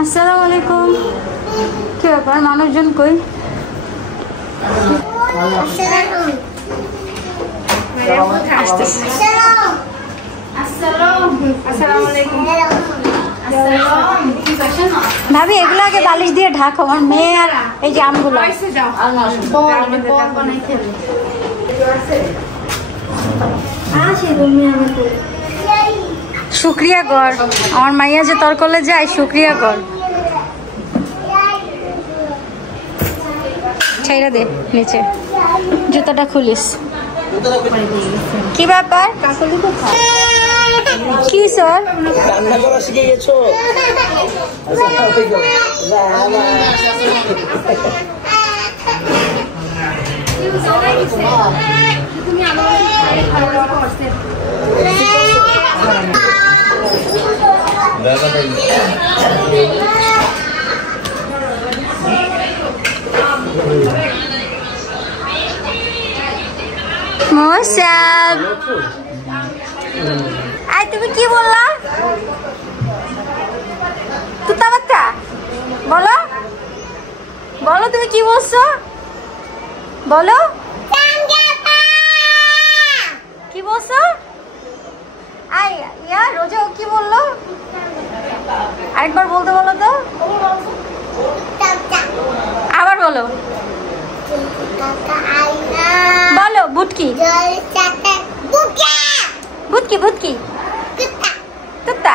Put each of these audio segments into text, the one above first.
আসসালামু আলাইকুম। কি ব্যাপার, মানুষজন কই? ভাবি এগুলো আগে বালিশ দিয়ে ঢাকো, আমার মেয়ে আর এই যে আমগুলো। শুক্রিয়া কর, আমার মাইয়া যে তোর কলে যায়, শুক্রিয়া কর। ছাইরা দে নিচে, জুতাটা খুলিস। কি ব্যাপার, কি স্যার রান্না করা শিখে গেছো? মোসাব, আই তুমি কি বললা? তুতা বাচ্চা বলো, বলো তুমি কি বলছো, বলো কি বলছো? আই ইয়া রোজা কি বললো, আরেকবার বলতে বলো তো, আবার বলো, বলো বুটকি বুটকি বুটকি তুত্তা।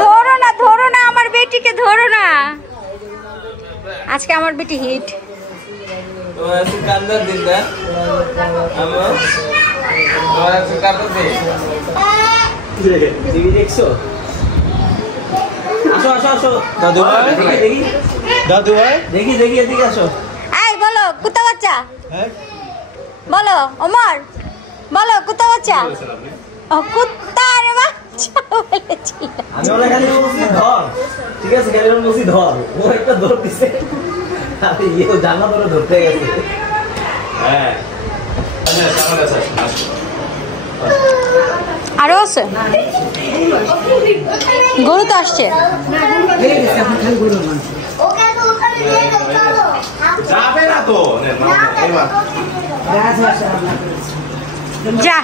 ধরো না, ধরো না আমার বেটিকে, ধরো না। আজকে আমার বেটি হিট। বলো কুত্তা বাচ্চা, বলো ওমর, বলো কুত্তা বাচ্চা। ও কুত্তা রে বাচ্চা বলেছিল। আমি ওরা খালি বলছি ধর, ঠিক আছে, খালি বলছি ধর, ও একটা ধর দিছে, আরে ইও জানা ধরে ধরতে গেছে। হ্যাঁ আরো আছে, গরু তো আসছে। যাবে না তো, যা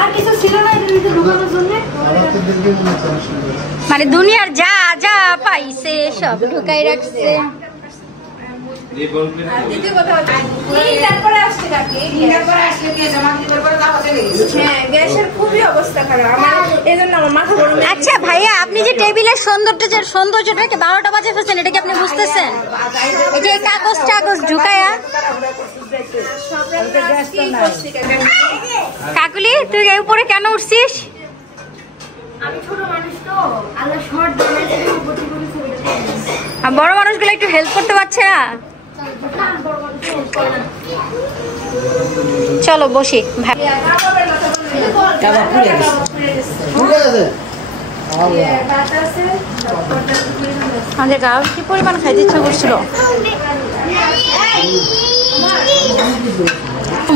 আর কিছু ছিল না ঢুকানোর জন্য, মানে দুনিয়ার যা যা পাইছে সব ঢুকাই রাখছে। আচ্ছা ভাইয়া, আপনি যে টেবিলের সৌন্দর্যটাকে 12টা বাজে ফেলছেন, এটা কি আপনি বুঝতেছেন? এই যে কাগজ টাগজ ঢুকায়া। কাকুলি তুই উপরে কেন উঠছিস? বড় মানুষগুলো একটু হেল্প করতে পারছে না। চলো বসি। আমাদের গাও কি পরিমাণ খাইতে ইচ্ছা করছিল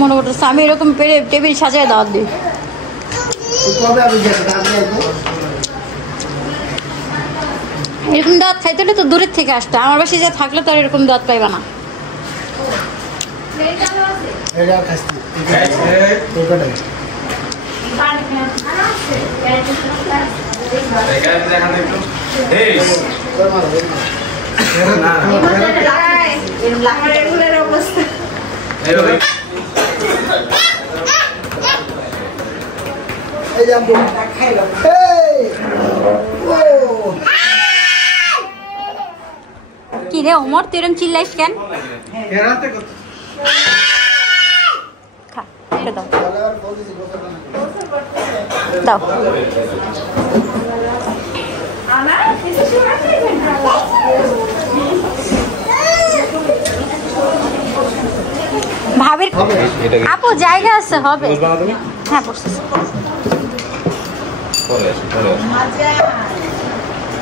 মনে করতেছে আমি এরকম পেরে টেবিল সাজায় দাওয়াত দিই। এরকম দাঁত খাইতে হলে তো দূরের থেকে আসতে, আমার বাসায় যা থাকলে তো আর এরকম দাঁত পাইবা না। কি রে ওমর, তুই এরকম চিল্লাইস কেন? খা, এটা দাও দাও। ভাবির আপু জায়গা আছে হবে। হ্যাঁ বসতেছি।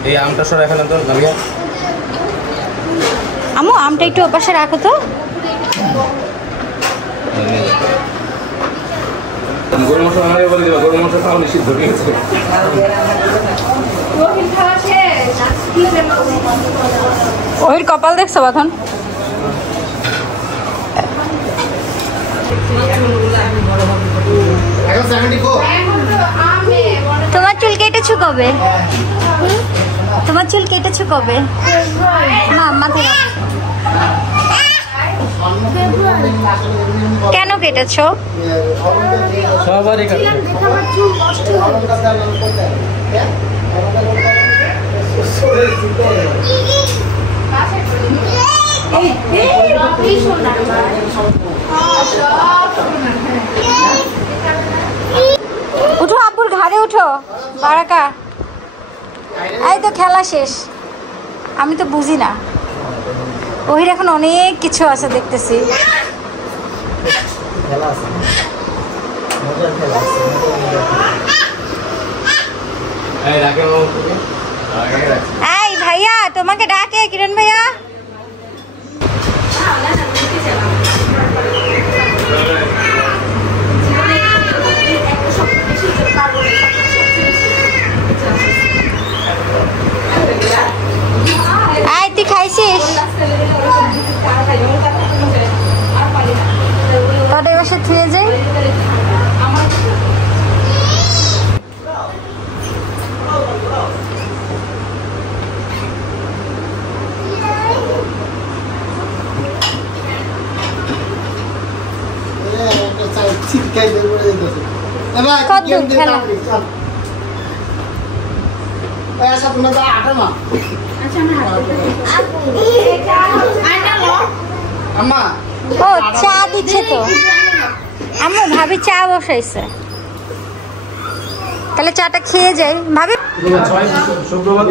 এই আমটা সরে এখানে তো নামিয়া। আমু আমটা একটু ওপাশে রাখো তো। গরু মাংস আমাকে বলে দেবা, গরু মাংস খাওয়া নিষিদ্ধ, ঠিক আছে? ওহির কপাল দেখছো এখন? তোমার চুল কেটেছো কবে? তোমার চুল কেটেছো কবে? না মাথায় কেন কেটেছো? সবারই কাটে। উঠো আপুর ঘাড়ে উঠো বারাকা। এই তো খেলা শেষ। আমি তো বুঝি না, ওহির এখন অনেক কিছু আছে দেখতেছি। এই ভাইয়া তোমাকে ডাকে, কিরণ ভাইয়া। আয় তুই খাইছিস? তোদের বাসে থুয়ে যাই। কত দূর খেলা? ও চা দিচ্ছে তো আম্মু। ভাবি চা বসাইছে, তাহলে চাটা খেয়ে যাই ভাবি। শুক্রবার